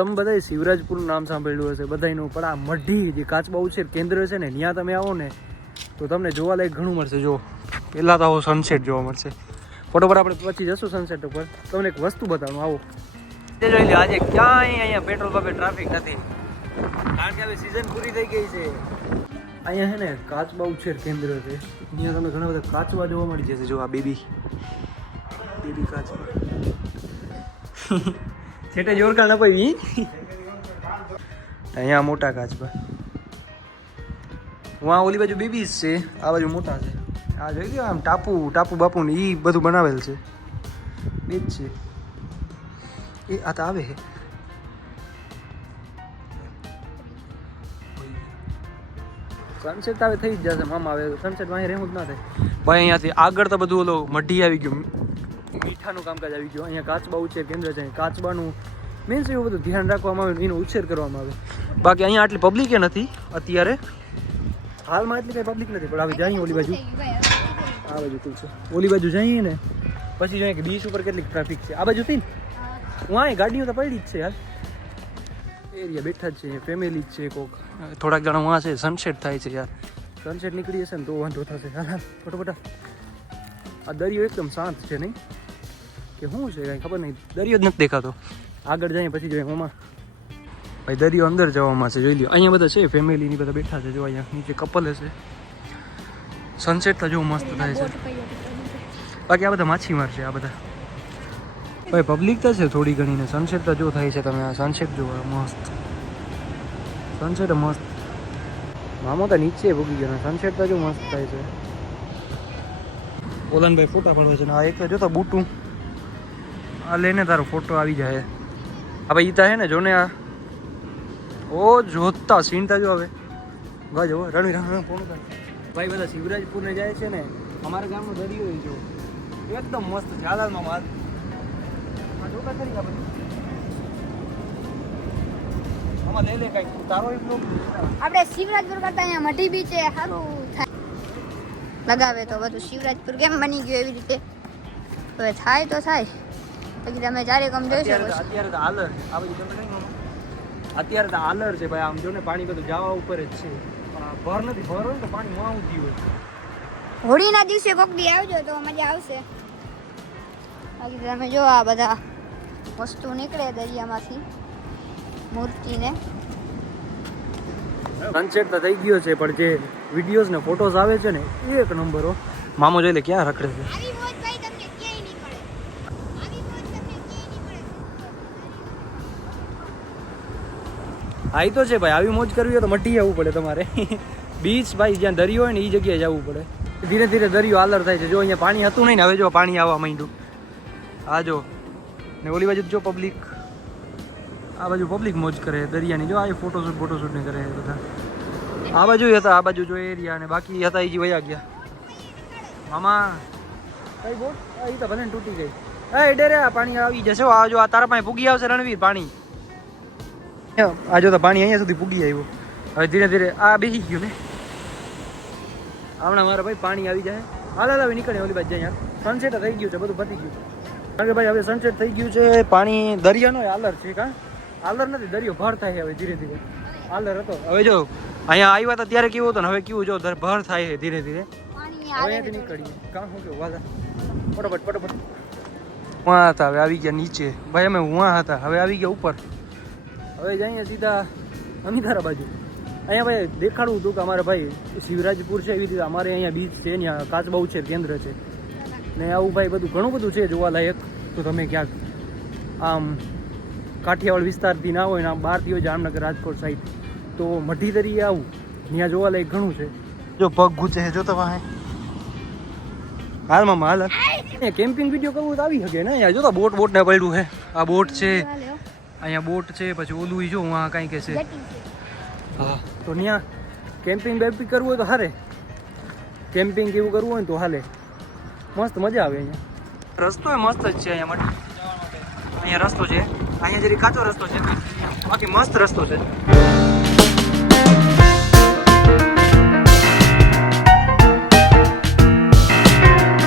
તમે બધાય શિવરાજપુરનું નામ સાંભળ્યું હશે બધાનું પણ આ મઢી જે કાચબા છે, કેન્દ્ર છે ને ત્યાં તમે આવો ને, તો તમને જોવાલાયક ઘણું મળશે. જો પહેલાં તો આવો સનસેટ જોવા મળશે. ફોટો પર આપણે પછી જશું સનસેટ ઉપર. તમને એક વસ્તુ બતાવું, આવો. જોઈ લો આજે ક્યાંય અહીંયા પેટ્રોલ પંપે ટ્રાફિક નથી. કારણ કે હવે સિઝન પૂરી થઈ ગઈ છે. અહીંયા છે ને કાચબા ઉછેર કેન્દ્ર છે. અહીંયા તમને ઘણા બધા કાચબા જોવા મળી જશે. જો આ બેબી. બેબી કાચબા. છેટે જોરકાર ના પડી અહીંયા મોટા કાચબા વાં ઓલી બાજુ બેબીઝ છે, આ બાજુ મોટા છે. આ જોઈ લો આમ ટાપુ ટાપુ બાપુ ને એ બધું બનાવેલ છે. બે જ છે. એ આ તો આવે છે સનસેટ આવે થઈ જ જશે, મામા આવે સનસેટ વાંહી રહેવું જ ના થાય. ભાઈ, અહીંયાથી આગળ તો બધું ઓલો મઢી આવી ગયું. મીઠાનું કામકાજ આવી ગયું. અહીંયા કાચબા ઉછેર કેન્દ્ર છે. કાચબાનું મીન્સ એવું બધું ધ્યાન રાખવામાં આવે એનો ઉછેર કરવામાં આવે બાકી અહીંયા આટલી પબ્લિકે નથી. અત્યારે હાલમાં એટલી કંઈ પબ્લિક નથી, પણ આવી જઈએ ઓલી બાજુ. આ બાજુ કુલ છે. ઓલી બાજુ જઈએ ને, પછી જોઈએ કે બીચ ઉપર કેટલીક ટ્રાફિક છે. આ બાજુથી ને હું ગાડીઓ તો પડી જ છે યાર. એરિયા બેઠા જ છે ફેમિલી જ છે કોક. થોડાક જણા વાં છે. સનસેટ થાય છે યાર. સનસેટ નીકળી જશે ને તો વાંધો થશે. ફટોફટ. આ દરિયો એકદમ શાંત છે નહીં? કે શું છે કાંઈ ખબર નહીં. દરિયો જ નથી દેખાતો. આગળ જઈએ પછી જોઈએ મામા ભાઈ, દરિયો અંદર જવામાં છે, જોઈ લો અહીંયા બધા છે ફેમિલીની બધા બેઠા છે, જો અહીંયા નીચે કપલ હશે. સનસેટ તો જો મસ્ત થાય છે. બાકી આ બધા માછીમાર છે, આ બધા. ભાઈ પબ્લિક તો છે થોડી ઘણી ને સનસેટ તો જો થાય છે તમે આ સનસેટ જો મસ્ત. સનસેટ મસ્ત. મામો તો નીચે ભૂગી ગયો સનસેટ તો જો મસ્ત થાય છે. ઓલનભાઈ ફોટા પાડવે છે ને આ એક તો જોતો બૂટું. આ લઈને તારો ફોટો આવી જાય. આ ભાઈ ઈતા હે ને જોને આ. ઓ, જોતા સીનતા જો હવે. ગા જો રણવી રણ ફોન કર ભાઈ, બધા શિવરાજપુર ને જાય છે ને, અમારા ગામનો દરિયો એ જો. એકદમ મસ્ત છે, હાલાલમાં માલ. જોતા કરી આ બધું? લે લે આપણે શિવરાજપુર કરતા અહીંયા મઢી છે સારું થાય. લગાવે તો બધું. શિવરાજપુર કેમ બની ગયું એવી રીતે? હવે થાય તો થાય. પછી તમે ચારે કમ જોઈ શકો અત્યારે તો- છો અત્યારે તો આલર આ બધું તમે અત્યારે તો આલર છે ભાઈ. આમ જો ને પાણી બધું જવા ઉપર જ છે. પણ ભર નથી. ભર હોય તો પાણી માં ઉઠી હોય. હોળીના દિવસે કોક દી આવજો તો મજા આવશે. બાકી તમે જો આ બધા વસ્તુ નીકળે દરિયામાંથી મૂર્તિને. સનસેટ તો થઈ ગયો છે પણ જે વિડીયોઝ ને ફોટોઝ આવે છે ને એક નંબર મામો જોઈ લે ક્યાં રખડે છે. આ તો છે ભાઈ, આવી મોજ કરવી હોય તો મટી આવવું પડે તમારે. બીચ ભાઈ, જ્યાં દરિયો હોય ને એ જગ્યાએ જવું પડે. ધીરે ધીરે દરિયો આલર થાય છે. જો અહીંયા પાણી હતું નહીં ને, હવે જો પાણી આવવા માંડ્યું. આ જો. ને ઓલી બાજુ જો પબ્લિક આ બાજુ પબ્લિક મોજ કરે દરિયાની. જો આ ફોટોશૂટ ફોટોશૂટ ને કરે બધા. આ બાજુ હતા, આ બાજુ જો એરિયા ને. બાકી હતા એ વયા ગયા. મામા. કઈ બોટ એ તો ભલે તૂટી ગઈ. એ ડેરે, આ પાણી આવી જશે આ જો, આ તારા પાસે પૂગી આવશે રણવીર પાણી. આ જો તો પાણી અહીંયા સુધી પૂગી આવ્યું. હવે ધીરે ધીરે આ બેસી ગયું ને. હમણાં મારા ભાઈ પાણી આવી જાય. હાલ હાલ હવે નીકળે ઓલી બાજુ જાય સનસેટ થઈ ગયું છે બધું પતી ગયું કારણ કે ભાઈ હવે સનસેટ થઈ ગયું છે પાણી દરિયાનો આલર છે કા? આલર નથી દરિયો ભર થાય હવે ધીરે ધીરે. આલર હતો. હવે જો અહીંયા આવ્યા હતા ત્યારે કેવું હતું ને હવે કેવું જો ભાર થાય છે ધીરે ધીરે. અહીંયાથી નીકળીએ. કાં શું કેવું વાલા. ફટોફટ ફટોફટ. વાં હતા હવે આવી ગયા નીચે. ભાઈ અમે વાં હતા. હવે આવી ગયા ઉપર. હવે જઈએ સીધા અમિતારા બાજુ. અહીંયા ભાઈ દેખાડવું હતું કે અમારા ભાઈ શિવરાજપુર છે એવી રીતે અમારે અહીંયા બીચ છે ત્યાં કાચબાઉ છે કેન્દ્ર છે. ને આવું ભાઈ બધું ઘણું બધું છે જોવાલાયક તો તમે ક્યાંક આમ કાઠિયાવાડ વિસ્તારથી ના હોય ને આમ બહારથી હોય જામનગર રાજકોટ સાઈડ તો મઢી તરીકે આવું. ત્યાં જોવાલાયક ઘણું છે. જો પગ ગુચે છે જો તો વાહે. હાલમાં હાલ અહીંયા કેમ્પિંગ વીડિયો કરવું તો આવી શકે ને યાર જો તો બોટ બોટ ને પડ્યું છે. આ બોટ છે અહીંયા બોટ છે પછી ઓલું જો હું કાંઈ કે છે. હા. તો ત્યાં કેમ્પિંગ બેમ્પિંગ કરવું હોય તો હારે કેમ્પિંગ કેવું કરવું હોય ને તો હાલે. મસ્ત મજા આવે અહીંયા. રસ્તો મસ્ત જ છે અહીંયા માટે. અહીંયા રસ્તો છે. અહીંયા જરી કાચો રસ્તો છે. બાકી મસ્ત રસ્તો છે.